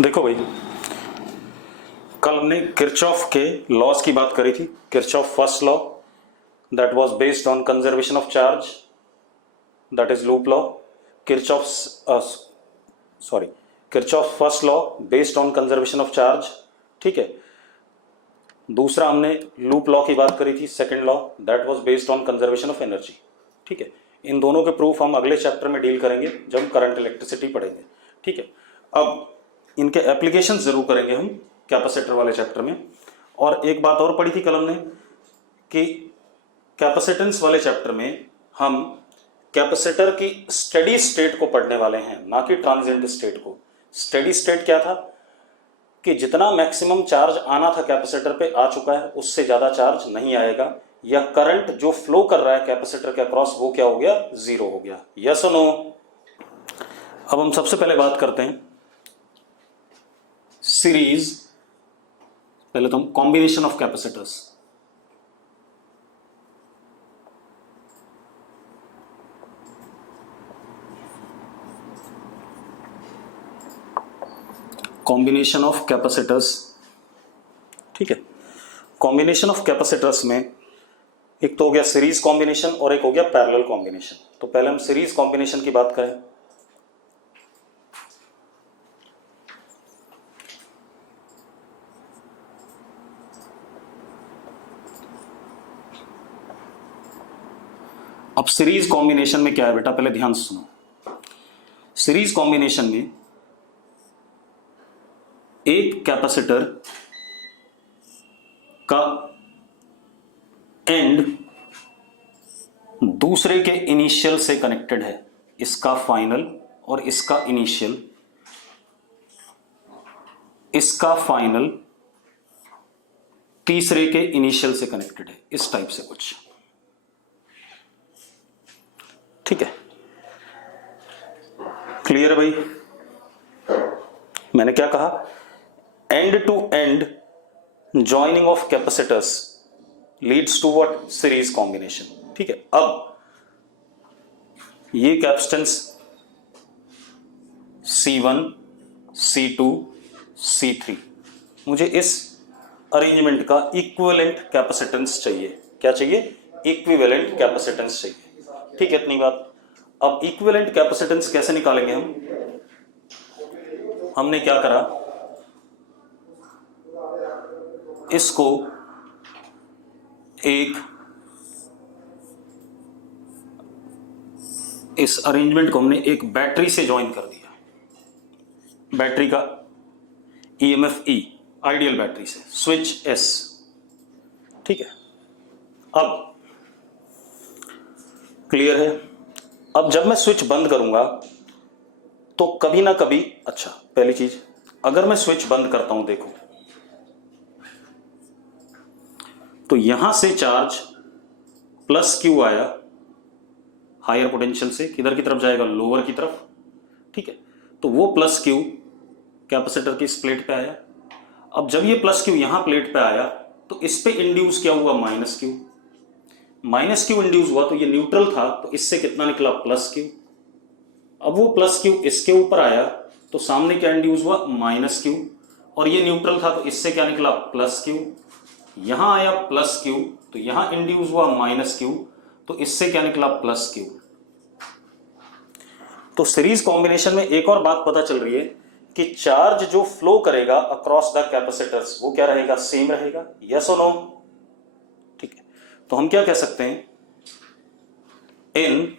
देखो भाई, कल हमने किरचॉफ के लॉज की बात करी थी। Kirchhoff first law that was based on conservation of charge, that is loop law. Kirchhoff Kirchhoff first law based on conservation of charge, ठीक है। दूसरा हमने लूप लॉ की बात करी थी, second law that was based on conservation of energy, ठीक है। इन दोनों के प्रूफ हम अगले चैप्टर में डील करेंगे जब हम करंट इलेक्ट्रिसिटी पढ़ेंगे, ठीक है। अब इनके एप्लीकेशन जरूर करेंगे हम कैपेसिटर वाले चैप्टर में। और एक बात और पढ़ी थी कल हमने कि कैपेसिटेंस वाले चैप्टर में हम कैपेसिटर की स्टेडी स्टेट को पढ़ने वाले हैं, ना कि ट्रांजिएंट स्टेट को। स्टेडी स्टेट क्या था कि जितना मैक्सिमम चार्ज आना था कैपेसिटर पे आ चुका है, उससे ज़्यादा चार्ज नहीं आएगा, या करंट जो फ्लो कर रहा है कैपेसिटर के अक्रॉस वो क्या हो गया, जीरो हो गया। यस और नो? अब हम सबसे पहले बात करते हैं सीरीज, पहले तो हम combination of capacitors. Combination of capacitors, ठीक है। कॉम्बिनेशन ऑफ कैपेसिटर्स में एक तो हो गया सीरीज कॉम्बिनेशन और एक हो गया पैरेलल कॉम्बिनेशन। तो पहले हम सीरीज कॉम्बिनेशन की बात करें। अब सीरीज कॉम्बिनेशन में क्या है बेटा, पहले ध्यान से सुनो। सीरीज कॉम्बिनेशन में एक कैपेसिटर का एंड दूसरे के इनिशियल से कनेक्टेड है, इसका फाइनल और इसका इनिशियल, इसका फाइनल तीसरे के इनिशियल से कनेक्टेड है, इस टाइप से कुछ, ठीक है। क्लियर है भाई? मैंने क्या कहा, end to end joining of capacitors leads to what, series combination, ठीक है। अब ये कैपेसिटेंस C1, C2, C3, मुझे इस अरेंजमेंट का इक्विवेलेंट कैपेसिटेंस चाहिए। क्या चाहिए? इक्विवेलेंट कैपेसिटेंस चाहिए, ठीक है। इतनी बात। अब इक्विवेलेंट कैपेसिटेंस कैसे निकालेंगे हम? हमने क्या करा, इसको एक, इस अरेंजमेंट को हमने एक बैटरी से ज्वाइन कर दिया। बैटरी का ईएमएफ E, आइडियल बैटरी से, स्विच S, ठीक है। अब क्लियर है? अब जब मैं स्विच बंद करूंगा तो कभी ना कभी, अच्छा पहली चीज, अगर मैं स्विच बंद करता हूं, देखो तो यहां से चार्ज प्लस Q आया हायर पोटेंशियल से, किधर की तरफ जाएगा, लोअर की तरफ, ठीक है। तो वो प्लस Q कैपेसिटर की इस प्लेट पे आया। अब जब ये प्लस Q यहां प्लेट पे आया तो इस पे इंड्यूस क्या हुआ, minus Q। Minus Q induce हुआ तो ये न्यूट्रल था, तो इससे कितना निकला, प्लस Q। अब वो प्लस Q इसके ऊपर आया तो सामने क्या इंड्यूस हुआ, माइनस Q, और ये न्यूट्रल था तो इससे क्या निकला, प्लस Q। यहां आया प्लस Q तो यहां इंड्यूस हुआ माइनस Q, तो इससे क्या निकला, प्लस Q। तो सीरीज कॉम्बिनेशन में एक और बात पता चल रही है कि चार्ज जो फ्लो करेगा अक्रॉस द कैपेसिटर्स वो क्या रहेगा, सेम रहेगा। यस और नो? ठीक है। तो हम क्या कह सकते हैं, in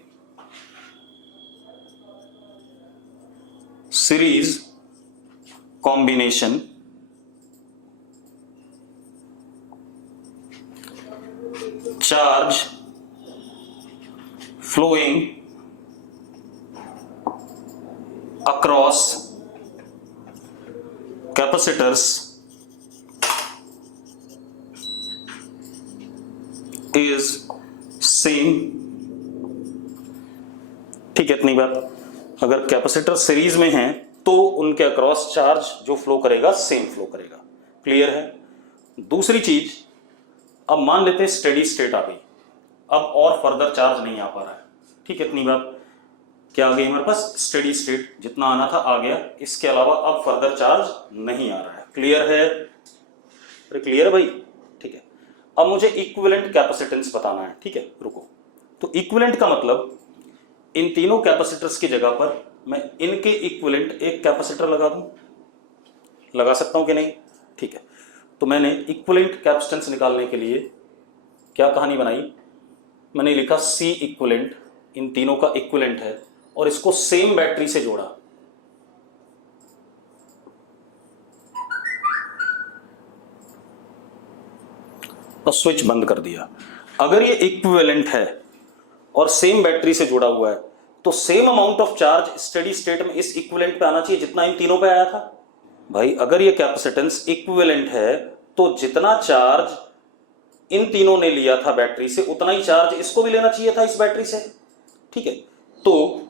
series combination charge flowing across capacitors is same, ठीक है। इतनी बात। अगर कैपेसिटर सीरीज में हैं तो उनके अक्रॉस चार्ज जो फ्लो करेगा सेम फ्लो करेगा। क्लियर है? दूसरी चीज, अब मान लेते हैं स्टेडी स्टेट आ गई, अब और फर्दर चार्ज नहीं आ पा रहा है, ठीक है। इतनी बात। क्या आ गई हमारे पास, स्टेडी स्टेट, जितना आना था आ गया, इसके अलावा अब फर्दर चार्ज नहीं आ रहा है। क्लियर है? अरे क्लियर है भाई, ठीक है। अब मुझे इक्विवेलेंट कैपेसिटेंस बताना है, ठीक है, रुको। तो इक्विवेलेंट का मतलब इन तीनों कैपेसिटर्स की जगह पर मैं इनके इक्विवेलेंट एक कैपेसिटर लगा दूं, लगा सकता हूं कि नहीं? ठीक है। तो मैंने इक्विवेलेंट कैपेसिटेंस निकालने के लिए क्या कहानी बनाई, मैंने लिखा C इक्विवेलेंट, इन तीनों का इक्विवेलेंट है, और इसको सेम बैटरी से जोड़ा। और स्विच बंद कर दिया। अगर ये इक्विवेलेंट है और सेम बैटरी से जुड़ा हुआ है तो same amount of charge steady state में इस इक्विवेलेंट पे आना चाहिए जितना इन तीनों पे आया था। भाई अगर ये कैपेसिटेंस इक्विवेलेंट है तो जितना चार्ज इन तीनों ने लिया था बैटरी से उतना ही चार्ज इसको भी लेना चाहिए था इस बैटरी से, ठीक है। तो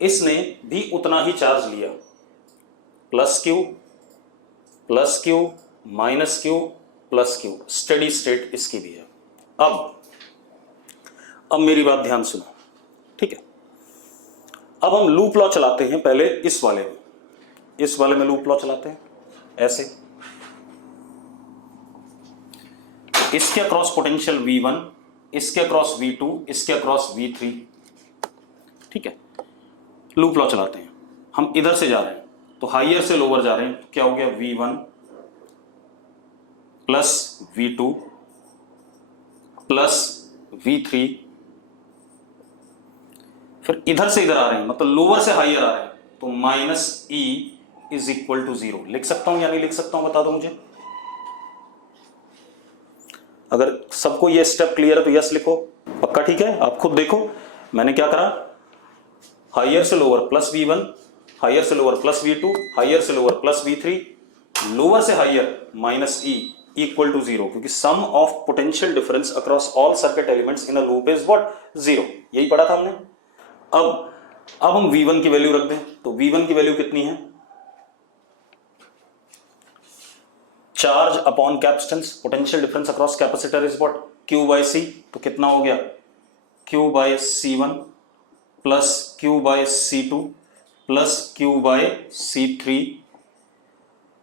इसने भी उतना ही चार्ज लिया, plus Q minus Q plus Q, steady state इसकी भी है। अब मेरी बात ध्यान सुनो, ठीक है। अब हम लूप लॉ चलाते हैं, पहले इस वाले में लूप लॉ चलाते हैं ऐसे। इसके अक्रॉस पोटेंशियल V1, इसके अक्रॉस V2, इसके अक्रॉस V3, ठीक है। लूप लॉ चलाते हैं, हम इधर से जा रहे हैं तो हाइयर से लोअर जा रहे हैं, तो क्या हो गया, V1 plus V2 plus V3, फिर इधर से इधर आ रहे हैं मतलब लोअर से हाइयर आ रहे हैं, तो minus E is equal to 0। लिख सकता हूं या नहीं लिख सकता हूं, बता दो मुझे। अगर सबको ये स्टेप क्लियर है तो यस लिखो, पक्का? ठीक है, आप खुद देखो मैंने क्या करा, हाइयर से लोअर प्लस V1, हाइयर से लोअर प्लस V2, हाइयर से लोअर प्लस V3, लोअर से higher minus E equal to 0, क्योंकि sum of potential difference across all circuit elements in a loop is what, 0। यही पढ़ा था हमने। अब हम V1 की वैल्यू रख दें, तो V1 की वैल्यू कितनी है, charge upon capacitance, potential difference across capacitor is what, Q by C। तो कितना हो गया, Q by C1 plus Q by C2 plus Q by C3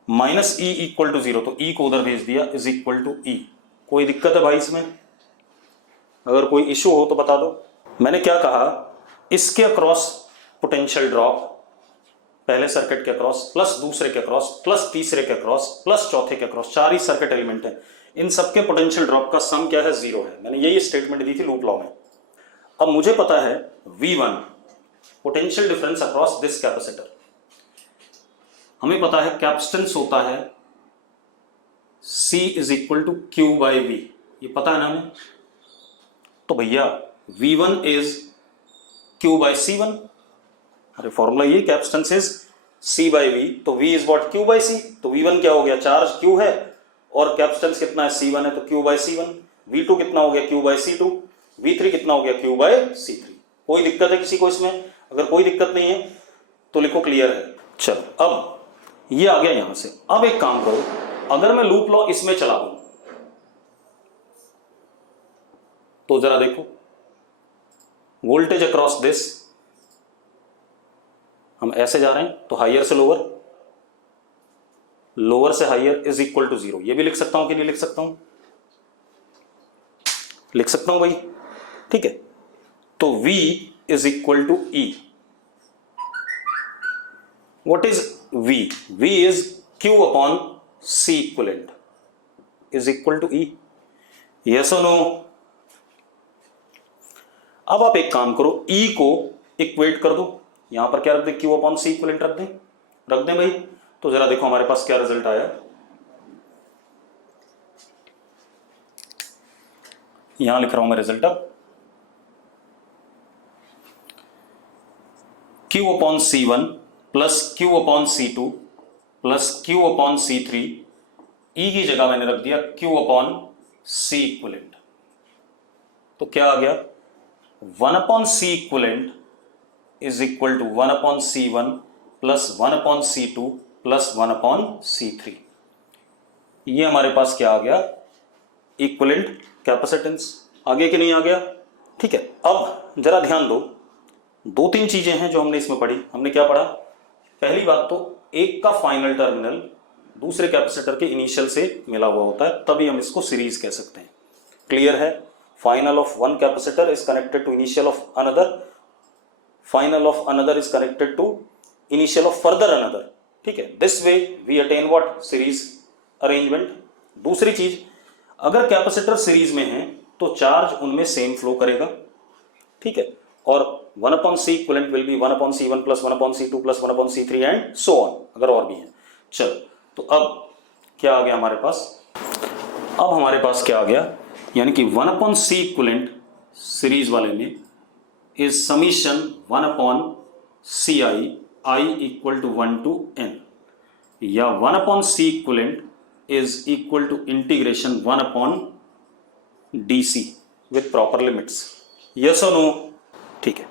minus E equal to 0। तो E को उधर भेज दिया, इज इक्वल टू E। कोई दिक्कत है भाई इसमें? अगर कोई इश्यू हो तो बता दो। मैंने क्या कहा, इसके अक्रॉस पोटेंशियल ड्रॉप, पहले सर्किट के अक्रॉस प्लस दूसरे के अक्रॉस प्लस तीसरे के अक्रॉस प्लस चौथे के अक्रॉस, 4 ही सर्किट एलिमेंट हैं, इन सबके पोटेंशियल ड्रॉप का सम क्या है, 0 है। मैंने यही स्टेटमेंट दी थी लूप लॉ में। अब मुझे पता है V1 potential difference across this capacitor, हमें पता है कैपेसिटेंस होता है C is equal to Q by V, ये पता है ना हमें। तो भैया V1 is Q by C1, अरे फॉर्मूला ये, capacitance is C by V, तो V is what, Q by C। तो V1 क्या हो गया, चार्ज Q है और कैपेसिटेंस कितना है, C1 है, तो Q बाई C1। V2 कितना हो गया, Q बाई C2। V3 कितना हो गया, Q बाई C3। कोई दिक्कत है किसी को इसमें? अगर कोई दिक्कत नहीं है तो लिखो क्लियर है। चलो अब ये आ गया यहां से। अब एक काम करो, अगर मैं लूप लॉ इसमें चला दूं तो जरा देखो, वोल्टेज अक्रॉस दिस, हम ऐसे जा रहे हैं तो हाइयर से लोअर, लोअर से हाइयर इज इक्वल टू 0। ये भी लिख सकता हूं कि नहीं लिख सकता हूं? लिख सकता हूं भाई, ठीक है। तो V is equal to E। What is V? V is Q upon C equivalent is equal to E। Yes और नो? अब आप एक काम करो, E को इक्वेट कर दो, यहां पर क्या रख दें, Q अपॉन C इक्वलेंट रख दें भाई। तो जरा देखो हमारे पास क्या रिजल्ट आया, यहां लिख रहा हूं मैं रिजल्ट। अब Q upon C1 plus Q upon C2 plus Q upon C3, E की जगह मैंने रख दिया Q अपॉन C इक्वलेंट। तो क्या आ गया, 1 upon C equivalent is equal to 1 upon C1 plus 1 upon C2 plus 1 upon C3। ये हमारे पास क्या आ गया, इक्वलेंट कैपेसिटेंस। आ गया कि नहीं आ गया? ठीक है। अब जरा ध्यान दो, दो तीन चीजें हैं जो हमने इसमें पढ़ी। हमने क्या पढ़ा? पहली बात तो एक का फाइनल टर्मिनल दूसरे कैपेसिटर के इनिशियल से मिला हुआ होता है, तभी हम इसको सीरीज कह सकते हैं। क्लियर है? Final of one capacitor is connected to initial of another, final of another is connected to initial of further another. ठीक है, this way we attain what? Series arrangement. दूसरी चीज, अगर कैपेसिटर सीरीज में है तो चार्ज उनमें सेम फ्लो करेगा। ठीक है, और 1/C equivalent will be 1/C1 plus 1/C2 plus 1/C3 and so on, अगर और भी है। चल, तो अब क्या आ गया हमारे पास? अब हमारे पास क्या आ गया? यानी कि 1/C इक्विवेलेंट सीरीज वाले में is summation 1/CI I equal to 1 to n, या 1/C equivalent is equal to integration 1/DC with proper limits. Yes और नो? ठीक है,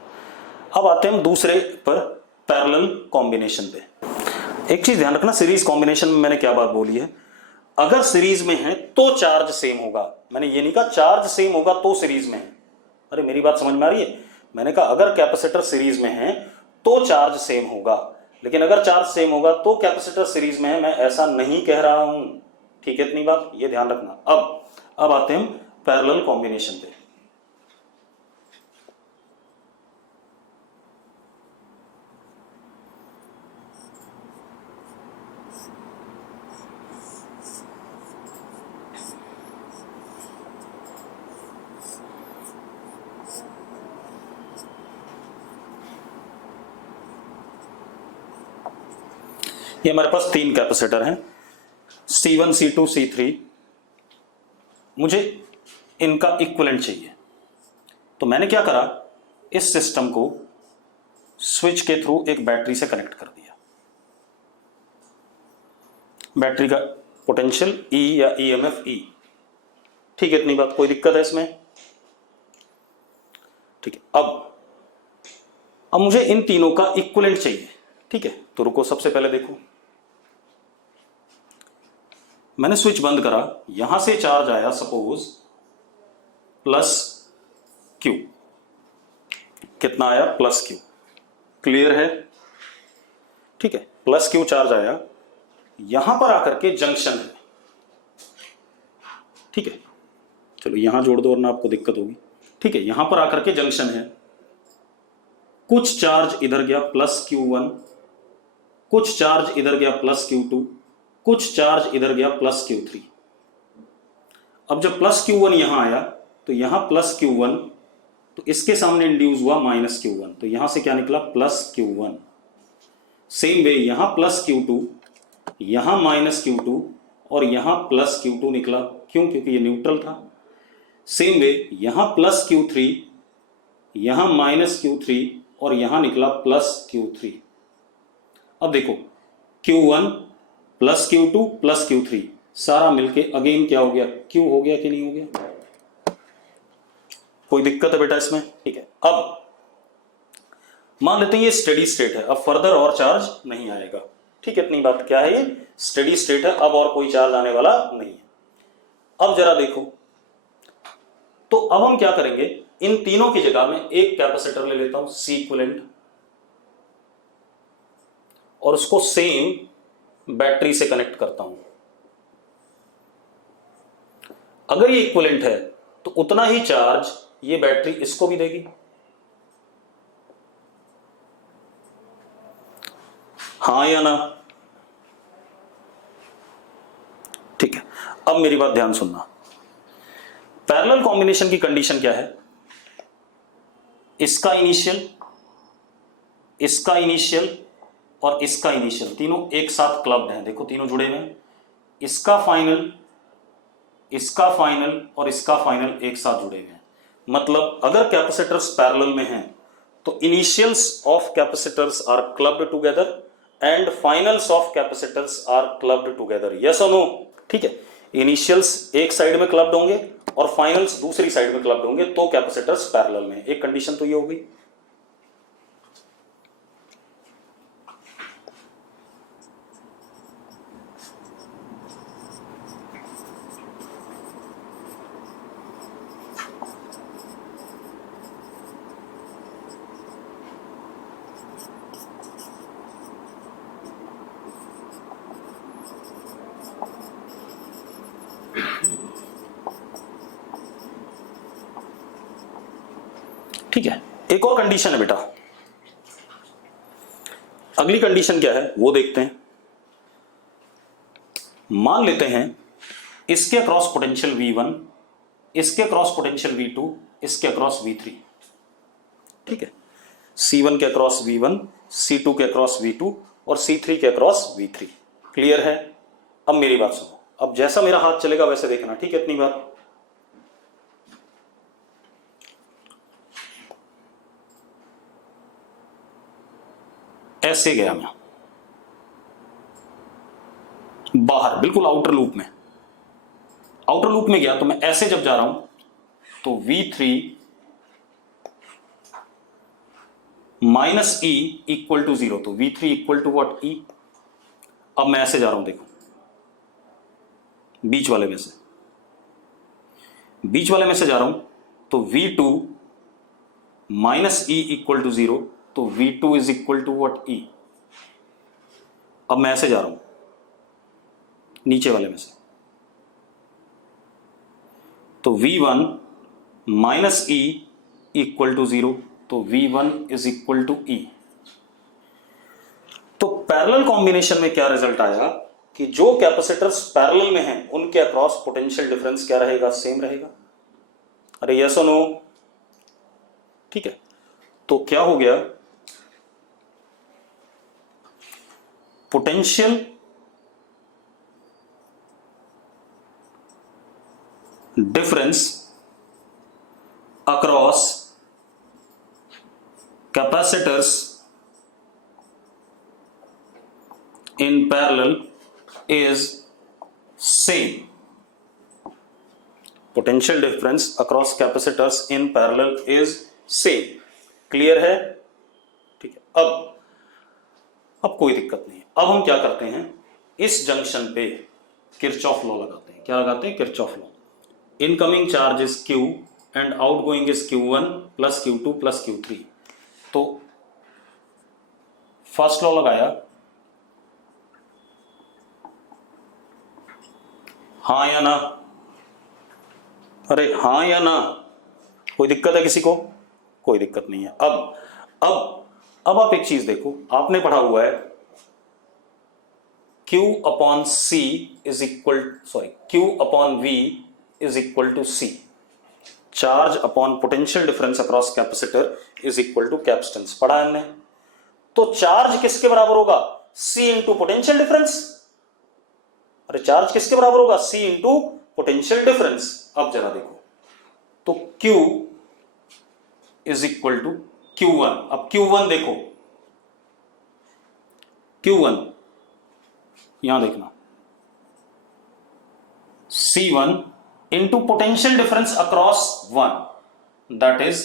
अब आते हैं हम दूसरे पर, पैरेलल कॉम्बिनेशन पे। एक चीज ध्यान रखना, सीरीज कॉम्बिनेशन में मैंने क्या बात बोली है? अगर सीरीज में है तो चार्ज सेम होगा। मैंने ये नहीं कहा चार्ज सेम होगा तो सीरीज में है। अरे मेरी बात समझ में आ रही है? मैंने कहा अगर कैपेसिटर सीरीज में है तो चार्ज सेम होगा, लेकिन अगर चार्ज सेम होगा तो कैपेसिटर सीरीज में है, मैं ऐसा नहीं कह रहा हूं। ठीक है, इतनी बात ये ध्यान रखना। अब आते हैं पैरेलल कॉम्बिनेशन पे। ये हमारे पास तीन कैपेसिटर हैं, C1 C2 C3। मुझे इनका इक्विवेलेंट चाहिए, तो मैंने क्या करा, इस सिस्टम को स्विच के थ्रू एक बैटरी से कनेक्ट कर दिया। बैटरी का पोटेंशियल E या EMF E। ठीक है, इतनी बात, कोई दिक्कत है इसमें? ठीक है, अब मुझे इन तीनों का इक्विवेलेंट चाहिए। ठीक है, तो रुको, सबसे पहले देखो, मैंने स्विच बंद करा, यहां से चार्ज आया सपोज +Q। कितना आया? +Q। क्लियर है? ठीक है, +Q चार्ज आया, यहां पर आकर के जंक्शन है। ठीक है, चलो यहां जोड़ दो वरना आपको दिक्कत होगी। ठीक है, यहां पर आकर के जंक्शन है, कुछ चार्ज इधर गया +Q1, कुछ चार्ज इधर गया +Q2, कुछ चार्ज इधर गया +Q3। अब जब +Q1 यहां आया तो यहां +Q1, तो इसके सामने इंड्यूस हुआ -Q1, तो यहां से क्या निकला? +Q1। सेम वे यहां +Q2, यहां -Q2 और यहां +Q2 निकला। क्यों? क्योंकि ये न्यूट्रल था। सेम वे यहां +Q3, यहां -Q3 और यहां निकला +Q3। अब देखो, Q1 +Q2 +Q3 सारा मिलके अगेन क्या हो गया? Q हो गया कि नहीं हो गया? कोई दिक्कत है बेटा इसमें? ठीक है, अब मान लेते हैं ये स्टेडी स्टेट है, अब फर्दर और चार्ज नहीं आएगा। ठीक है, इतनी बात। क्या है ये? स्टेडी स्टेट है, अब और कोई चार्ज आने वाला नहीं है। अब जरा देखो, तो अब हम क्या करेंगे, इन तीनों की जगह में एक कैपेसिटर ले लेता हूं C इक्विवेलेंट, और उसको सेम बैटरी से कनेक्ट करता हूं। अगर ये इक्विवेलेंट है तो उतना ही चार्ज ये बैटरी इसको भी देगी। हाँ या ना? ठीक है, अब मेरी बात ध्यान सुनना। पैरेलल कॉम्बिनेशन की कंडीशन क्या है? इसका इनिशियल, इसका इनिशियल और इसका इनिशियल तीनों एक साथ क्लब्ड हैं। देखो तीनों जुड़े हुए हैं। इसका फाइनल, इसका फाइनल और इसका फाइनल एक साथ जुड़े हुए हैं। मतलब अगर कैपेसिटर्स पैरेलल में हैं तो initials of capacitors are clubbed together and finals of capacitors are clubbed together. Yes और नो? ठीक है, इनिशियल्स एक साइड में क्लब्ड होंगे और फाइनल्स दूसरी साइड में क्लब्ड होंगे, तो कैपेसिटर्स पैरेलल में। एक कंडीशन तो ये हो गई। ठीक है, एक और कंडीशन है बेटा, अगली कंडीशन क्या है वो देखते हैं। मान लेते हैं इसके अक्रॉस पोटेंशियल V1, इसके अक्रॉस पोटेंशियल V2, इसके अक्रॉस V3, ठीक है, C1 के अक्रॉस V1, C2 के अक्रॉस V2 और C3 के अक्रॉस V3। क्लियर है? अब मेरी बात सुनो, अब जैसा मेरा हाथ चलेगा वैसे देखना, ठीक है? इतनी बात। ऐसे गया मैं बाहर, बिल्कुल आउटर लूप में, आउटर लूप में गया तो मैं ऐसे जब जा रहा हूं तो V3 minus E equal to 0, तो V3 equal to what? E। अब मैं ऐसे जा रहा हूं, देखो बीच वाले में से, बीच वाले में से जा रहा हूं तो V2 minus E equal to 0, तो V2 is equal to what? E। अब मैं ऐसे जा रहा हूं नीचे वाले में से, तो V1 minus E equal to 0, तो V1 is equal to E। तो पैरेलल कॉम्बिनेशन में क्या रिजल्ट आया कि जो कैपेसिटर्स पैरेलल में हैं उनके अक्रॉस पोटेंशियल डिफरेंस क्या रहेगा? सेम रहेगा। अरे यस और नो? ठीक है, तो क्या हो गया? Potential difference across capacitors in parallel is same. Potential difference across capacitors in parallel is same. Clear है? ठीक है, अब कोई दिक्कत नहीं है। अब हम क्या करते हैं, इस जंक्शन पे किरचॉफ लॉ लगाते हैं। क्या लगाते हैं? Kirchhoff law. Incoming charge is Q and outgoing is Q1 plus Q2 plus Q3। तो फर्स्ट लॉ लगाया, हाँ या ना? अरे हाँ या ना? कोई दिक्कत है किसी को? कोई दिक्कत नहीं है। अब आप एक चीज देखो, आपने पढ़ा हुआ है Q upon C is equal, sorry, Q upon V is equal to C। Charge upon potential difference across capacitor is equal to capacitance. पढ़ा है हमने? तो चार्ज किसके बराबर होगा? C into potential difference. अरे चार्ज किसके बराबर होगा? C into potential difference. अब जरा देखो, तो Q is equal to Q1। अब Q1 देखो, Q1 यहां देखना, C1 into potential difference across 1, that is,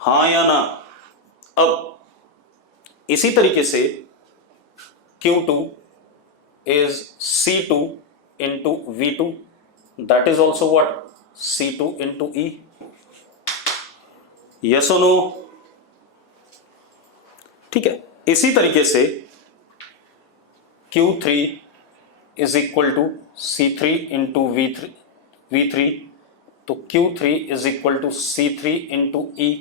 हां या ना? अब इसी तरीके से Q2 is C2 into V2, that is also what? C2 into E. Yes or no? ठीक है, इसी तरीके से Q3 is equal to C3 into V3, तो Q3 is equal to C3 into E.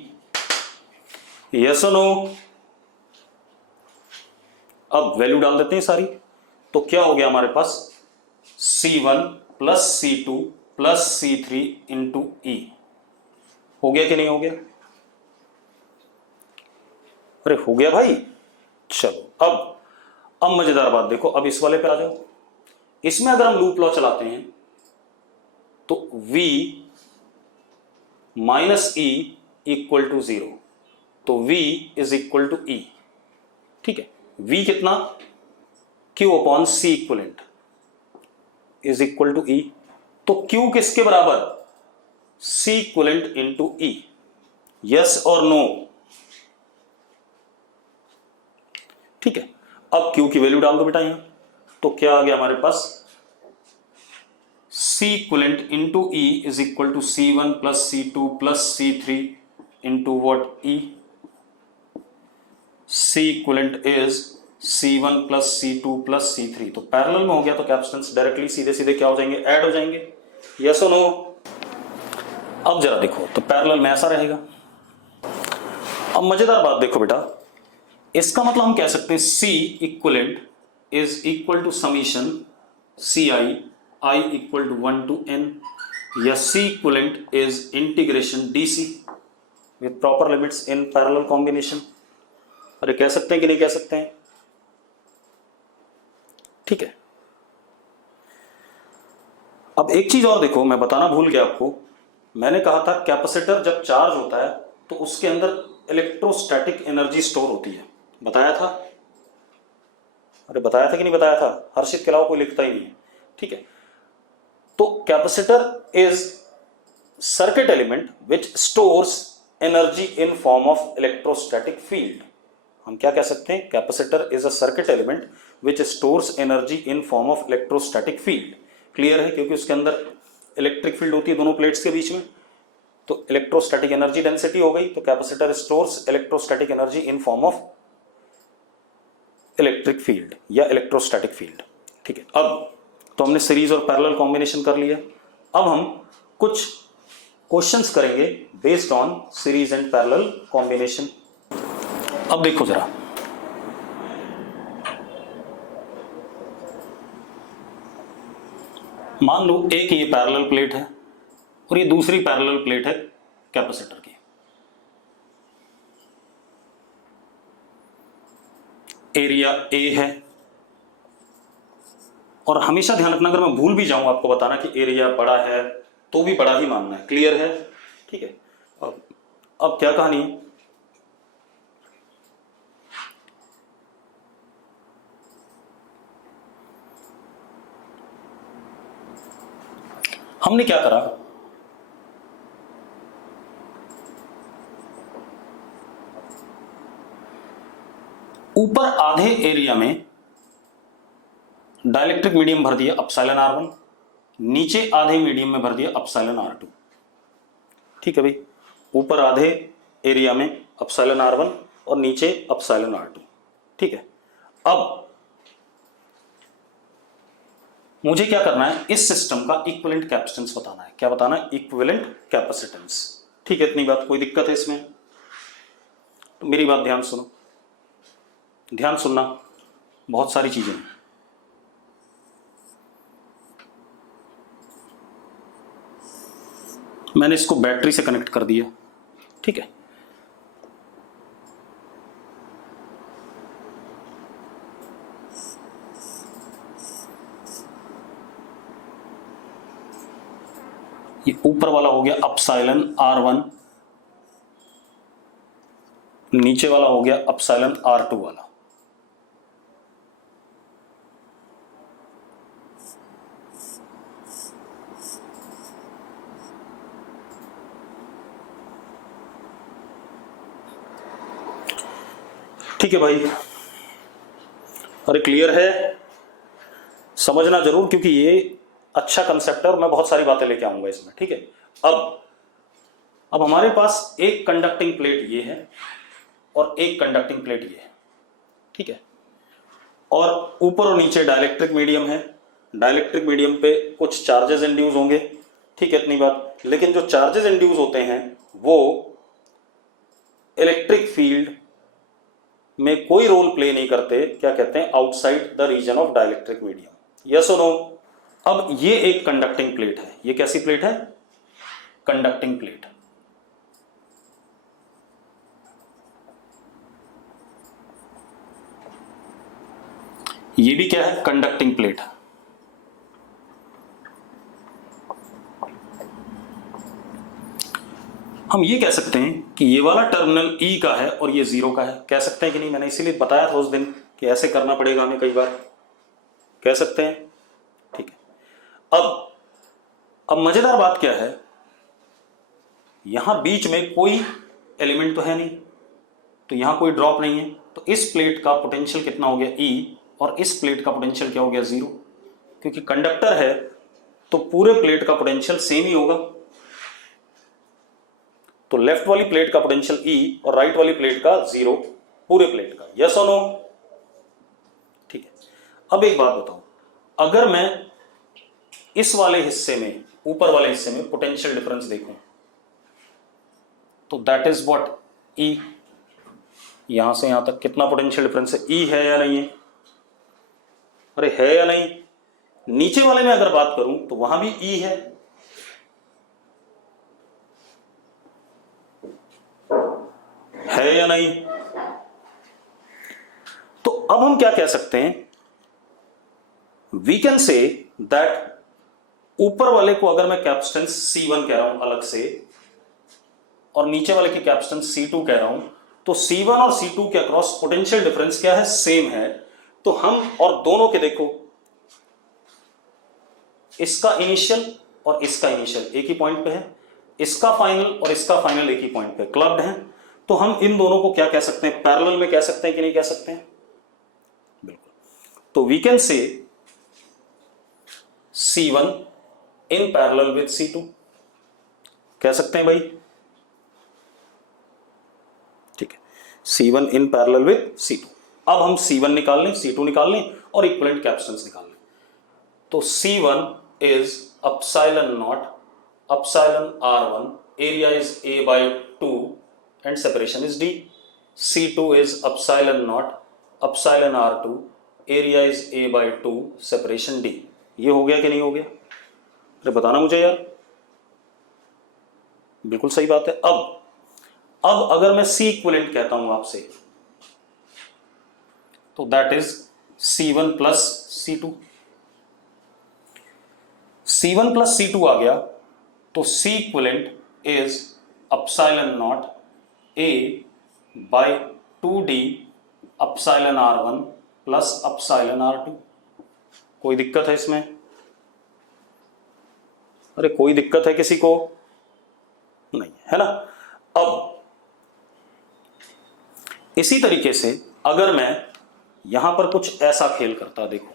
Yes or no? अब value डाल देते हैं सारी, तो क्या हो गया हमारे पास? C1 plus C2 plus C3 into E। हो गया कि नहीं हो गया? अरे हो गया भाई। चलो अब मजेदार बात देखो, अब इस वाले पे आ जाओ। इसमें अगर हम लूप लॉ चलाते हैं तो V minus E equal to 0, तो V is equal to E। ठीक है, V कितना? Q upon C equivalent is equal to E। तो Q किसके बराबर? C equivalent into E। Yes और नो? ठीक है, अब Q की वैल्यू डाल दो बेटा यहां, तो क्या आ गया हमारे पास? C equivalent into E is equal to C1 plus C2 plus C3 into what? E। C equivalent is C1 plus C2 plus C3। तो पैरेलल में हो गया, तो कैपेसिटेंस डायरेक्टली सीधे सीधे क्या हो जाएंगे? ऐड हो जाएंगे। यस और नो? अब जरा देखो, तो पैरेलल में ऐसा रहेगा। अब मजेदार बात देखो बेटा, इसका मतलब हम कह सकते हैं C equivalent is equal to summation C I equal to 1 to n, या C equivalent is integration DC with proper limits in parallel combination. अरे कह सकते हैं कि नहीं कह सकते हैं? ठीक है। अब एक चीज और देखो, मैं बताना भूल गया आपको, मैंने कहा था कैपेसिटर जब चार्ज होता है तो उसके अंदर इलेक्ट्रोस्टैटिक एनर्जी स्टोर होती है, बताया था? अरे बताया था कि नहीं बताया था? हर्षित के अलावा कोई लिखता ही नहीं है। ठीक है, तो capacitor is circuit element which stores energy in form of electrostatic field. हम क्या कह सकते हैं? Capacitor is a circuit element which stores energy in form of electrostatic field. Clear है? क्योंकि उसके अंदर इलेक्ट्रिक फील्ड होती है दोनों प्लेट्स के बीच में, तो इलेक्ट्रोस्टैटिक एनर्जी डेंसिटी हो गई, तो capacitor stores electrostatic energy in form of electric field या इलेक्ट्रोस्टैटिक फील्ड। ठीक है, अब तो हमने सीरीज और पैरेलल कॉम्बिनेशन कर लिया। अब हम कुछ क्वेश्चंस करेंगे based on series and parallel combination. अब देखो जरा, मान लो एक ये पैरेलल प्लेट है और ये दूसरी पैरेलल प्लेट है कैपेसिटर की। एरिया ए है, और हमेशा ध्यान रखना, अगर मैं भूल भी जाऊं आपको बताना कि एरिया बड़ा है तो भी बड़ा ही मानना है। क्लियर है? ठीक है। अब क्या कहानी है, हमने क्या करा, ऊपर आधे एरिया में डाइलेक्ट्रिक मीडियम भर दिया एप्सिलॉन R1, नीचे आधे मीडियम में भर दिया एप्सिलॉन R2। ठीक है भाई, ऊपर आधे एरिया में एप्सिलॉन R1 और नीचे एप्सिलॉन R2। ठीक है, अब मुझे क्या करना है, इस सिस्टम का इक्विवेलेंट कैपेसिटेंस बताना है। क्या बताना है? Equivalent capacitance. ठीक है, इतनी बात, कोई दिक्कत है इसमें? तो मेरी बात ध्यान सुनो, ध्यान सुनना, बहुत सारी चीजें हैं। मैंने इसको बैटरी से कनेक्ट कर दिया। ठीक है, ये ऊपर वाला हो गया एप्सिलॉन R1, नीचे वाला हो गया एप्सिलॉन R2 वाला। ठीक है भाई, अरे क्लियर है? समझना जरूर, क्योंकि ये अच्छा कंसेप्ट है और मैं बहुत सारी बातें लेके आऊंगा इसमें। ठीक है, अब हमारे पास एक कंडक्टिंग प्लेट ये है और एक कंडक्टिंग प्लेट ये है। ठीक है, और ऊपर और नीचे डाइलेक्ट्रिक मीडियम है। डाइलेक्ट्रिक मीडियम पे कुछ चार्जेस इंड्यूस होंगे। ठीक है, इतनी बात। लेकिन जो चार्जेस इंड्यूस होते हैं वो इलेक्ट्रिक फील्ड में कोई रोल प्ले नहीं करते। क्या कहते हैं? Outside the region of dielectric medium. Yes और नो? अब ये एक कंडक्टिंग प्लेट है। ये कैसी प्लेट है? Conducting plate. ये भी क्या है? Conducting plate. हम ये कह सकते हैं कि ये वाला टर्मिनल E का है और ये 0 का है। कह सकते हैं कि नहीं? मैंने इसीलिए बताया था उस दिन कि ऐसे करना पड़ेगा हमें, कई बार कह सकते हैं। ठीक है, अब मजेदार बात क्या है, यहां बीच में कोई एलिमेंट तो है नहीं, तो यहां कोई ड्रॉप नहीं है, तो इस प्लेट का पोटेंशियल कितना हो गया? E, और इस प्लेट का पोटेंशियल क्या हो गया? 0। क्योंकि कंडक्टर है तो पूरे प्लेट का पोटेंशियल सेम ही होगा। तो लेफ्ट वाली प्लेट का पोटेंशियल E और राइट वाली प्लेट का 0 पूरे प्लेट का। यस और नो? ठीक है, अब एक बात बताओ, अगर मैं इस वाले हिस्से में, ऊपर वाले हिस्से में पोटेंशियल डिफरेंस देखूं, तो दैट इज व्हाट ई। यहां से यहां तक कितना पोटेंशियल डिफरेंस है, ई है या नहीं है? अरे है या नहीं? नीचे वाले में अगर बात करूं तो वहां भी ई है या नहीं? तो अब हम क्या कह सकते हैं, वी कैन से दैट ऊपर वाले को अगर मैं कैपेसिटेंस C1 कह रहा हूं अलग से और नीचे वाले की कैपेसिटेंस C2 कह रहा हूं, तो C1 और C2 के अक्रॉस पोटेंशियल डिफरेंस क्या है, सेम है। तो हम और दोनों के देखो, इसका इनिशियल और इसका इनिशियल एक ही पॉइंट पे है, इसका फाइनल और इसका फाइनल एक ही पॉइंट पे क्लब्ड है। तो हम इन दोनों को क्या कह सकते हैं, पैरेलल में कह सकते हैं कि नहीं कह सकते हैं? बिल्कुल। तो we can say C1 in parallel with C2, कह सकते हैं भाई, ठीक है। C1 in parallel with C2। अब हम C1 निकाल लें, C2 निकाल लें और इक्विवेलेंट कैपेसिटेंस निकाल लें। तो C1 is epsilon naught epsilon R1, area is A by 2 and separation is D. C2 is epsilon naught epsilon R2, area is A by 2, separation D. ये हो गया कि नहीं हो गया? अरे बताना मुझे यार। बिल्कुल सही बात है। अब अगर मैं C इक्विवेलेंट कहता हूं आपसे, तो that is C1 plus C2। C1 plus C2 आ गया, तो C equivalent is epsilon naught A by 2D epsilon R1 plus epsilon R2। कोई दिक्कत है इसमें? अरे कोई दिक्कत है किसी को? नहीं है ना। अब इसी तरीके से अगर मैं यहां पर कुछ ऐसा खेल करता, देखो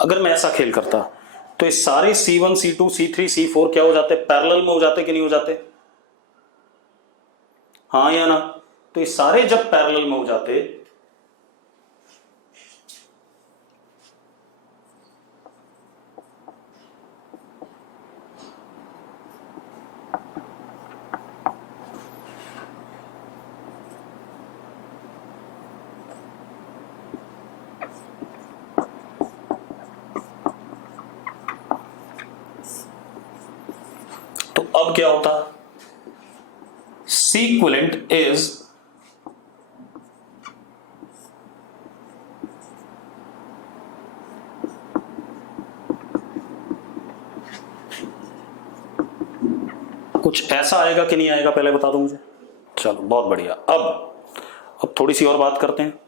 अगर मैं ऐसा खेल करता तो ये सारे C1 C2 C3 C4 क्या हो जाते, पैरेलल में हो जाते कि नहीं हो जाते? हाँ या ना? तो ये सारे जब पैरेलल में हो जाते तो अब क्या होता, C इक्विवेलेंट इज कुछ ऐसा आएगा कि नहीं आएगा, पहले बता दो मुझे। चलो बहुत बढ़िया। अब थोड़ी सी और बात करते हैं।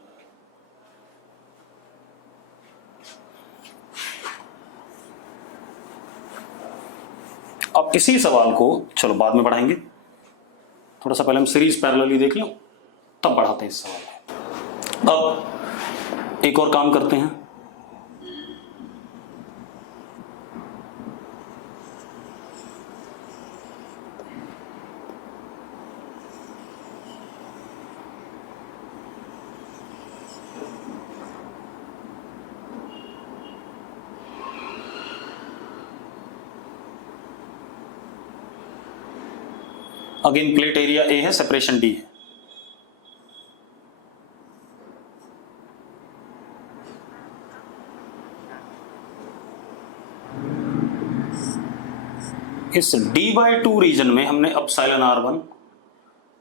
अब इसी सवाल को चलो बाद में बढ़ाएंगे, थोड़ा सा पहले हम सीरीज पैरेलली देख लो तब बढ़ाते हैं इस सवाल को। अब एक और काम करते हैं, अगेन प्लेट एरिया ए है, सेपरेशन डी है। इस D/2 रीजन में हमने एप्सिलॉन R1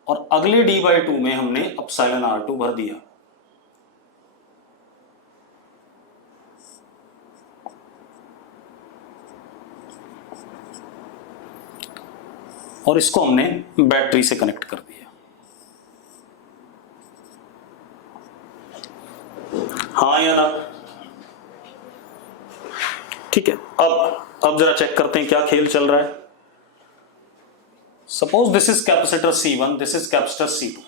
और अगले D/2 में हमने एप्सिलॉन R2 भर दिया। और इसको हमने बैटरी से कनेक्ट कर दिया। हाँ या ना? ठीक है, अब जरा चेक करते हैं क्या खेल चल रहा है। Suppose this is capacitor C1, this is capacitor C2।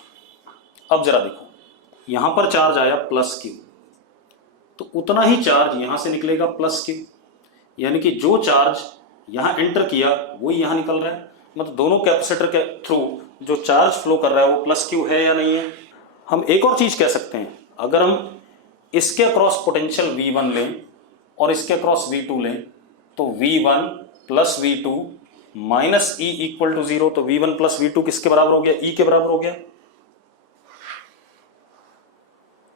अब जरा देखो, यहां पर चार्ज आया प्लस Q, तो उतना ही चार्ज यहां से निकलेगा प्लस Q, यानी कि जो चार्ज यहां एंटर किया वही यहां निकल रहा है। मतलब दोनों कैपेसिटर के थ्रू जो चार्ज फ्लो कर रहा है वो प्लस Q है या नहीं है। हम एक और चीज कह सकते हैं, अगर हम इसके अक्रॉस पोटेंशियल V1 लें और इसके अक्रॉस V2 लें, तो V1 plus V2 minus E equal to 0। तो V1 प्लस V2 किसके बराबर हो गया? E के बराबर हो गया।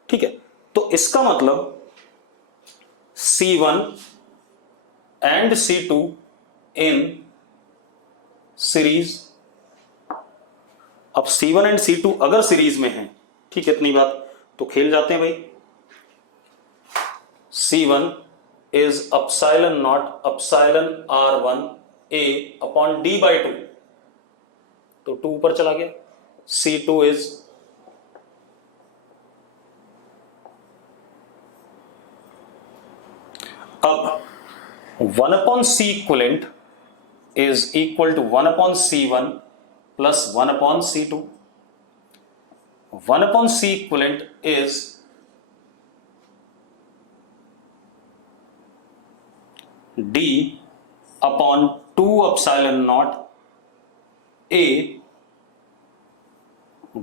ठीक है, तो इसका मतलब C1 and C2 in series. अब C1 एंड C2 अगर सीरीज में है, ठीक है, इतनी बात, तो खेल जाते हैं भाई। C1 is epsilon naught epsilon R1 A upon D by 2, तो 2 ऊपर चला गया। C2 is अब 1 upon C equivalent is equal to 1 upon C1 plus 1 upon C2. 1 upon C equivalent is D upon 2 epsilon naught A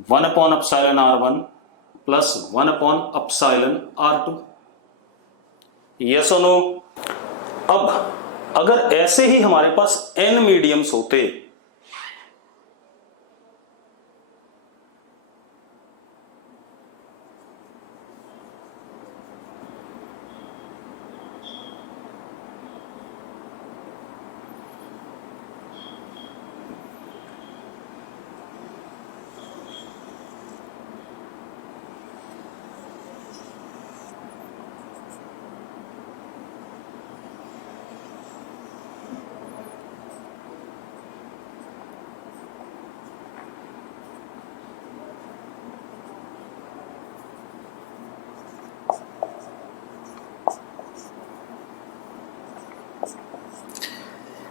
1 upon epsilon R1 plus 1 upon epsilon R2। Yes और no? अब अगर ऐसे ही हमारे पास n mediums होते,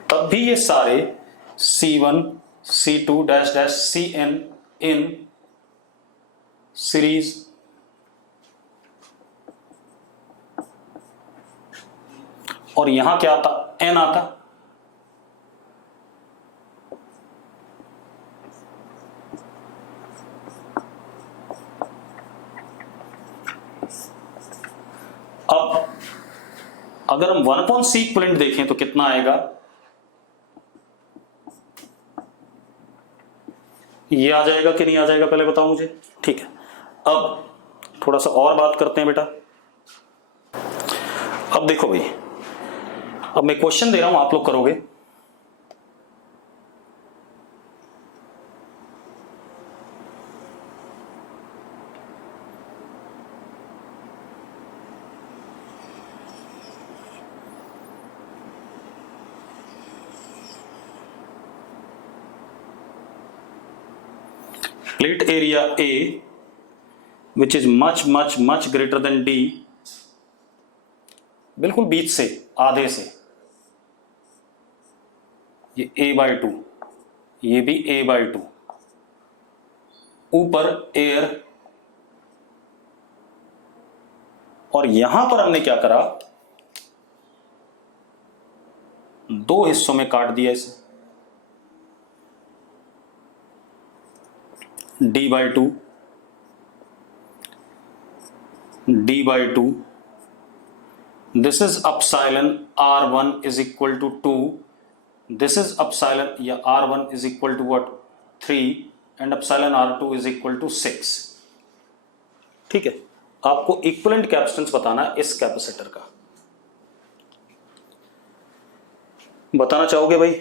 तब भी ये सारे C1 C2 dash dash Cn in series, और यहां क्या आता? n आता। अब अगर हम 1 upon C इक्विवेलेंट देखें तो कितना आएगा? ये आ जाएगा कि नहीं आ जाएगा, पहले बताओ मुझे। ठीक है, अब थोड़ा सा और बात करते हैं बेटा। अब देखो भाई, अब मैं क्वेश्चन दे रहा हूं, आप लोग करोगे। Plate area A which is much greater than D, बिल्कुल बीच से, आधे से, ये A/2, ये भी A/2, ऊपर एयर, और यहां पर हमने क्या करा? दो हिस्सों में काट दिया इसे, D/2, D/2, this is epsilon R1 is equal to 2, this is epsilon या R1 is equal to what? 3 and epsilon R2 is equal to 6। ठीक है, आपको इक्विवेलेंट कैपेसिटेंस बताना है इस कैपेसिटर का। बताना चाहोगे भाई?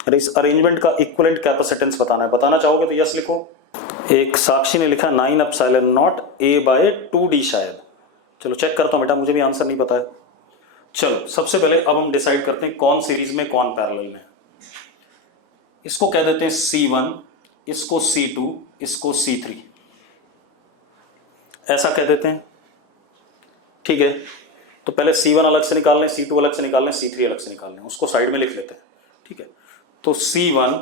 अरे इस अरेंजमेंट का इक्विवेलेंट कैपेसिटेंस बताना है, बताना चाहोगे तो यस लिखो। एक साक्षी ने लिखा 9 एप्सिलॉन नॉट A/2D शायद। चलो चेक करता हूं बेटा, मुझे भी आंसर नहीं पता है। चलो सबसे पहले अब हम डिसाइड करते हैं कौन सीरीज में कौन पैरेलल में। इसको कह देते हैं C1, इसको C2, इसको C3, ऐसा कह देते हैं। ठीक है, तो पहले C1 अलग से निकाल लें, C2 अलग से निकाल लें, C3 अलग से निकाल लें, उसको साइड में लिख लेते हैं, ठीक है। तो C1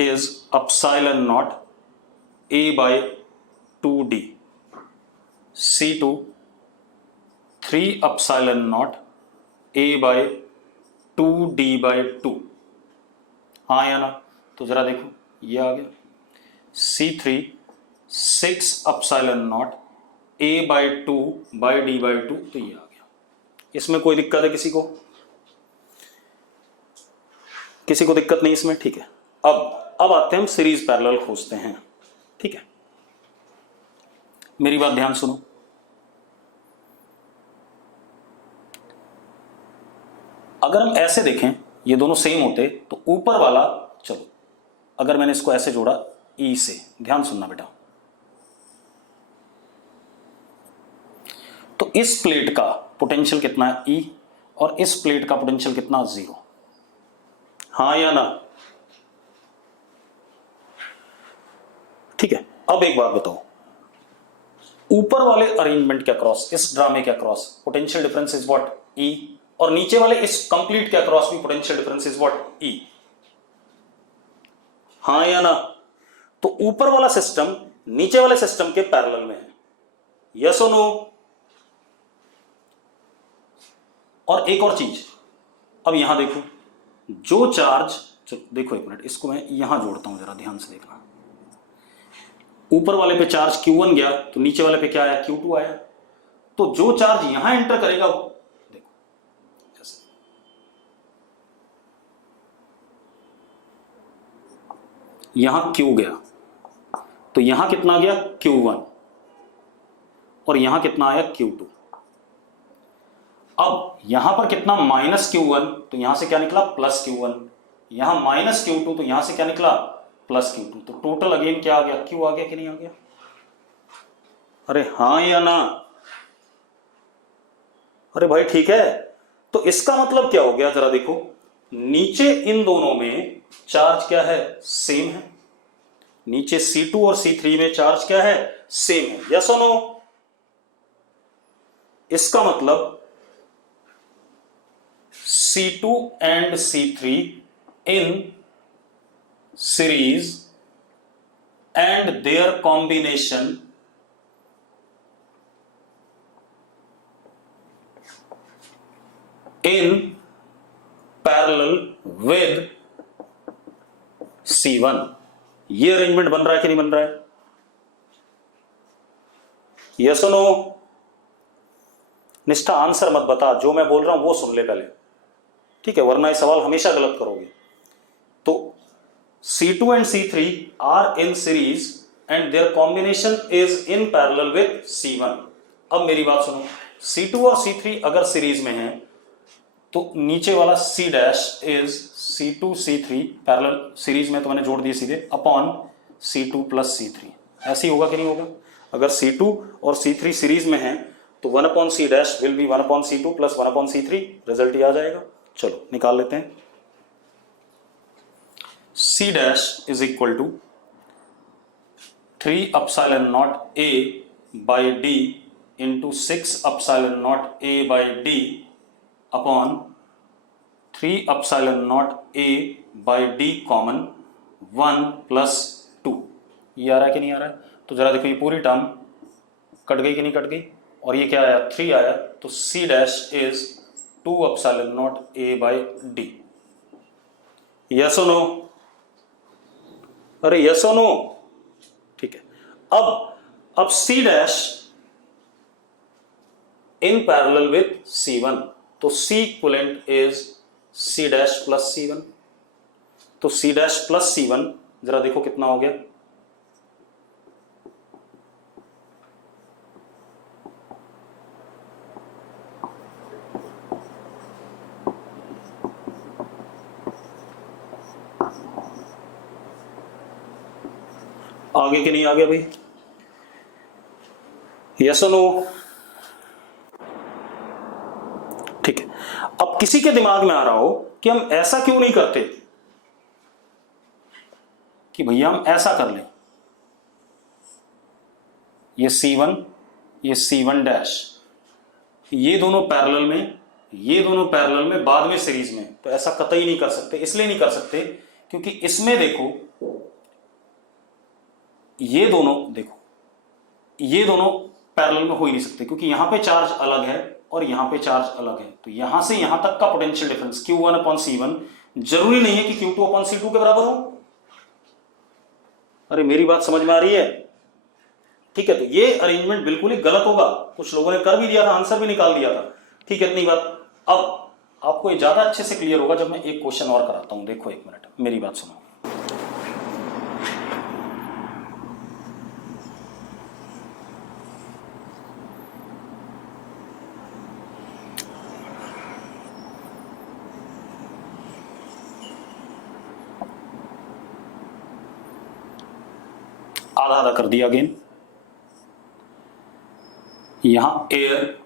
is epsilon naught A by 2D, C2 3 epsilon naught A by 2D by 2, हाँ या ना? तो जरा देखो ये आ गया। C3 6 epsilon naught A by 2 by D by 2, तो ये आ गया। इसमें कोई दिक्कत है किसी को? किसी को दिक्कत नहीं इसमें, ठीक है। अब आते हैं हम सीरीज पैरेलल खोजते हैं, ठीक है। मेरी बात ध्यान सुनो। अगर हम ऐसे देखें, ये दोनों सेम होते तो ऊपर वाला, चलो अगर मैंने इसको ऐसे जोड़ा E से, ध्यान सुनना बेटा, तो इस प्लेट का पोटेंशियल कितना है E, और इस प्लेट का पोटेंशियल कितना 0, हाँ या ना? ठीक है। अब एक बात बताओ, ऊपर वाले अरेंजमेंट के अक्रॉस, इस ड्रामे के across potential difference is what E, और नीचे वाले इस कंप्लीट के अक्रॉस भी potential difference is what E, हाँ या ना? तो ऊपर वाला सिस्टम नीचे वाले सिस्टम के पैरेलल में है, यस और नो? और एक और चीज, अब यहां देखो, जो चार्ज, देखो एक मिनट, इसको मैं यहां जोड़ता हूं, जरा ध्यान से देखना। ऊपर वाले पे चार्ज Q1 गया तो नीचे वाले पे क्या आया, Q2 आया। तो जो चार्ज यहां एंटर करेगा, देखो ऐसे, यहां Q गया तो यहां कितना गया Q1, और यहां कितना आया Q2। अब यहां पर कितना माइनस Q1, तो यहां से क्या निकला प्लस Q1, यहां माइनस Q2, तो यहां से क्या निकला प्लस Q2। तो टोटल अगेन क्या आ गया, Q आ गया कि नहीं आ गया? अरे हाँ या ना? अरे भाई ठीक है। तो इसका मतलब क्या हो गया, जरा देखो, नीचे इन दोनों में चार्ज क्या है, सेम है। नीचे C2 और C3 में चार्ज क्या है, सेम है, यस और नो? इसका मतलब C2 and C3 in series and their combination in parallel with C1, ये अरेंजमेंट बन रहा है कि नहीं बन रहा है, यस और नो? निष्ठा आंसर मत बता, जो मैं बोल रहा हूं वो सुन ले पहले, ठीक है, वरना ये सवाल हमेशा गलत करोगे। तो C2 and C3 are in series and their combination is in parallel with C1। अब मेरी बात सुनो, C2 और C3 अगर सीरीज में हैं तो नीचे वाला C dash is C2 C3 parallel series में, तो मैंने जोड़ दिए सीधे, अपॉन C2 प्लस C3। ऐसे ही होगा कि नहीं होगा? अगर C2 और C3 सीरीज में हैं तो 1 upon C dash will be 1 upon C2 plus 1 upon C3, result ही आ जाएगा। चलो निकाल लेते हैं। C dash is equal to 3 epsilon naught A by D into 6 epsilon naught A by D upon 3 epsilon naught A by D common 1 plus 2। ये आ रहा है कि नहीं आ रहा है? तो जरा देखो, ये पूरी टर्म कट गई कि नहीं कट गई, और ये क्या आया 3 आया, तो C dash is 2 epsilon naught A by D, yes और नो? अरे यस और नो? ठीक है। अब C dash in parallel with C1, तो C equivalent is C dash plus C1। तो C डैश प्लस C1 जरा देखो कितना हो गया, आगे कि नहीं आ गया भाई, यस और नो? ठीक है। अब किसी के दिमाग में आ रहा हो कि हम ऐसा क्यों नहीं करते कि भैया हम ऐसा कर लें, ये C1 ये C1 डैश, ये दोनों पैरेलल में, ये दोनों पैरेलल में, बाद में सीरीज में, तो ऐसा कतई नहीं कर सकते। इसलिए नहीं कर सकते क्योंकि इसमें देखो ये दोनों पैरेलल में हो ही नहीं सकते, क्योंकि यहां पे चार्ज अलग है और यहां पे चार्ज अलग है। तो यहां से यहां तक का पोटेंशियल डिफरेंस Q1/C1 जरूरी नहीं है कि Q2/C2 के बराबर हो। अरे मेरी बात समझ में आ रही है? ठीक है, तो ये अरेंजमेंट बिल्कुल ही गलत होगा। कुछ लोगों ने कर भी दिया था, आंसर भी निकाल दिया था। ठीक है, इतनी बात। अब आपको ये ज्यादा अच्छे से क्लियर होगा जब मैं एक क्वेश्चन और कराता हूं। देखो एक मिनट, मेरी बात सुनो। आधा आधा कर दिया अगेन। यहां एयर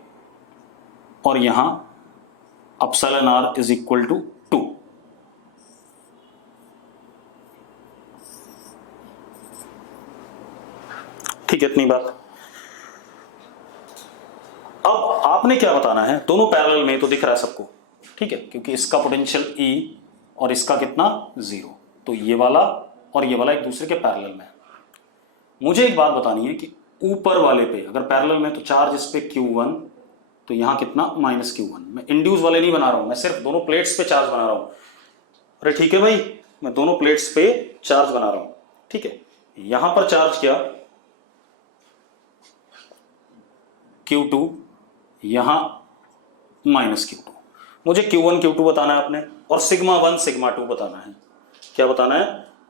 और यहां epsilon r is equal to 2। ठीक है, इतनी बात। अब आपने क्या बताना है, दोनों पैरेलल में तो दिख रहा है सबको, ठीक है, क्योंकि इसका पोटेंशियल E और इसका कितना 0, तो ये वाला और ये वाला एक दूसरे के पैरेलल में। मुझे एक बात बतानी है कि ऊपर वाले पे अगर पैरेलल में तो चार्ज इस पे Q1, तो यहां कितना -Q1। मैं इंड्यूस वाले नहीं बना रहा हूं, मैं सिर्फ दोनों प्लेट्स पे चार्ज बना रहा हूं। अरे ठीक है भाई, मैं दोनों प्लेट्स पे चार्ज बना रहा हूं। ठीक है, यहां पर चार्ज किया Q2, यहां -Q2। मुझे Q1 Q2 बताना है आपने, और σ1 σ2 बताना है। क्या बताना है?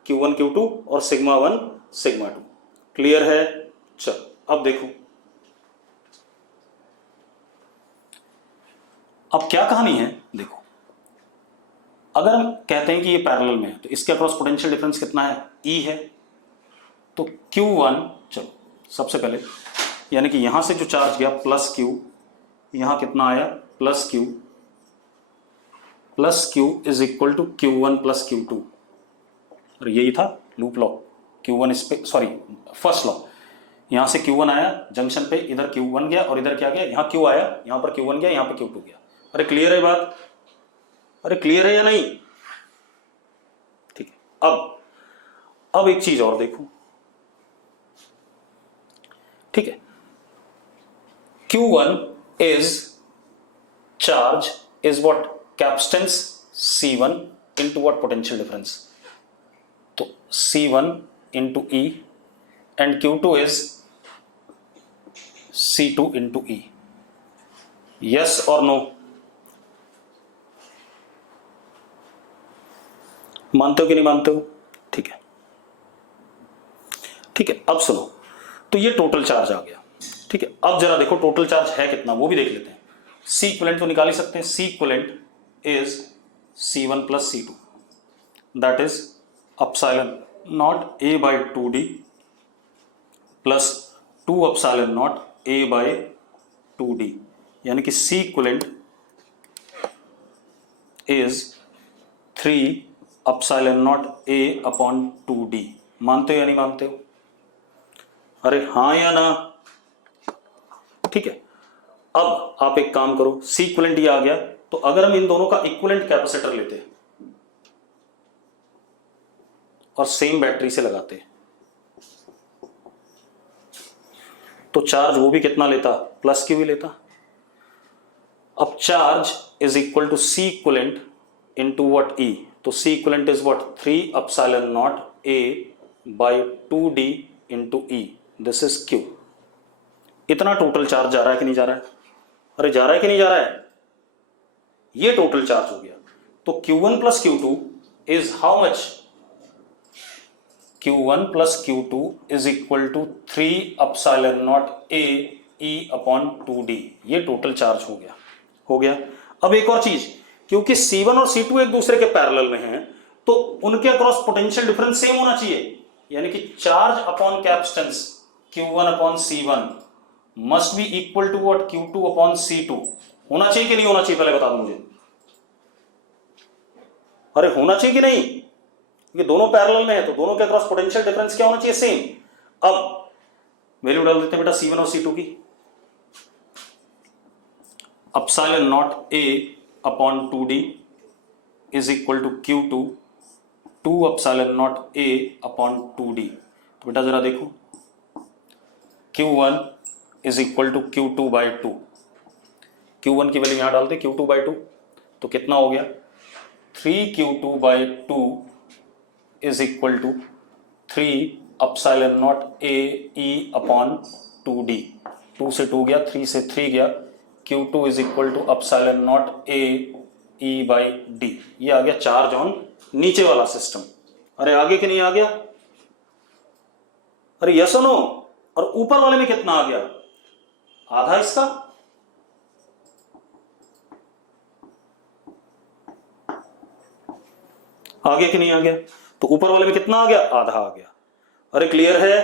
Q1 Q2 और σ1 σ2। क्लियर है? चलो अब देखो, अब क्या कहानी है। देखो, अगर हम कहते हैं कि ये पैरेलल में है तो इसके अक्रॉस पोटेंशियल डिफरेंस कितना है? E है। तो Q1, चलो सबसे पहले, यानी कि यहां से जो चार्ज गया +Q, यहां कितना आया +Q, +Q is equal to Q1 + Q2। और यही था लूप लॉ। Q1 इस पे, सॉरी फर्स्ट लॉ, यहां से Q1 आया जंक्शन पे, इधर Q1 गया और इधर क्या गया, यहां Q आया, यहां पर Q1 गया, यहां पर Q2 गया। अरे क्लियर है बात? अरे क्लियर है या नहीं? ठीक है, अब एक चीज और देखो। ठीक है, Q1 is charge is what? Capacitance C1 into what? Potential difference. तो C1 into E, and Q2 is C2 into E। Yes और नो? मानते हो कि नहीं मानते हो? ठीक है, ठीक है। अब सुनो, तो ये टोटल चार्ज आ गया। ठीक है, अब जरा देखो टोटल चार्ज है कितना, वो भी देख लेते हैं। C इक्विवेलेंट तो निकाल ही सकते हैं। C equivalent is C1 + C2, that is epsilon naught A by 2D plus 2 epsilon naught A by 2D, यानी कि C equivalent is 3 epsilon naught A upon 2D। मानते हो या नहीं मानते हो? अरे हाँ या ना? ठीक है, अब आप एक काम करो, C इक्विवेलेंट ये आ गया, तो अगर हम इन दोनों का इक्विवेलेंट कैपेसिटर लेते हैं और सेम बैटरी से लगाते हैं, तो चार्ज वो भी कितना लेता? +Q ही लेता। अब charge is equal to C equivalent into what? E। तो C equivalent is what? 3 epsilon naught A by 2D into E, this is Q। इतना टोटल चार्ज जा रहा है कि नहीं जा रहा है? अरे जा रहा है कि नहीं जा रहा है? ये टोटल चार्ज हो गया। तो Q1 + Q2 is how much? Q1 + Q2 is equal to 3 epsilon naught A E upon 2D। ये टोटल चार्ज हो गया, हो गया। अब एक और चीज, क्योंकि C1 और C2 एक दूसरे के पैरेलल में हैं, तो उनके अक्रॉस पोटेंशियल डिफरेंस सेम होना चाहिए, यानी कि charge upon capacitance Q1/C1 must be equal to what? Q2/C2। होना चाहिए कि नहीं होना चाहिए? पहले बता दो मुझे। अरे होना चाहिए कि नहीं? ये दोनों पैरेलल में है, तो दोनों के अक्रॉस पोटेंशियल डिफरेंस क्या होना चाहिए? सेम। अब वैल्यू डाल देते हैं बेटा C1 और C2 की। Epsilon naught A upon 2d is equal to Q2 2 epsilon naught A upon 2d। तो बेटा जरा देखो, Q1 is equal to Q2 by 2। Q1 की वैल्यू यहां डालते Q2 बाई 2, तो कितना हो गया 3Q2 by 2 is equal to 3 epsilon naught A E upon 2d। 2 से 2 गया, 3 से 3 गया, Q2 is equal to epsilon naught A E by D. ये आ गया चार्ज ऑन नीचे वाला सिस्टम। अरे आगे कि नहीं आ गया? अरे यस और नो? और ऊपर वाले में कितना आ गया? आधा इसका। आगे कि नहीं आ गया? तो ऊपर वाले में कितना आ गया? आधा आ गया। अरे क्लियर है?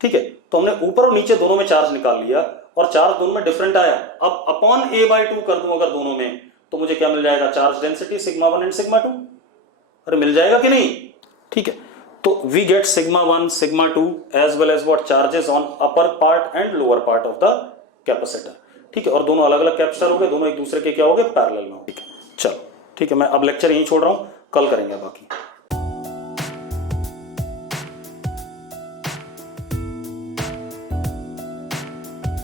ठीक है, तो हमने ऊपर और नीचे दोनों में चार्ज निकाल लिया और चार्ज दोनों में डिफरेंट आया। अब अपॉन a बाई 2 कर दूं अगर दोनों में, तो मुझे क्या मिल जाएगा? Charge density sigma 1 and sigma 2। अरे मिल जाएगा कि नहीं? ठीक है, तो we get sigma 1 sigma 2 as well as what charges on upper part and lower part of the capacitor. ठीक है, और दोनों अलग अलग कैपेसिटर हो गए, दोनों एक दूसरे के क्या हो गए? पैरेलल में। ठीक है, चलो ठीक है, मैं अब लेक्चर यहीं छोड़ रहा हूं, कल करेंगे बाकी।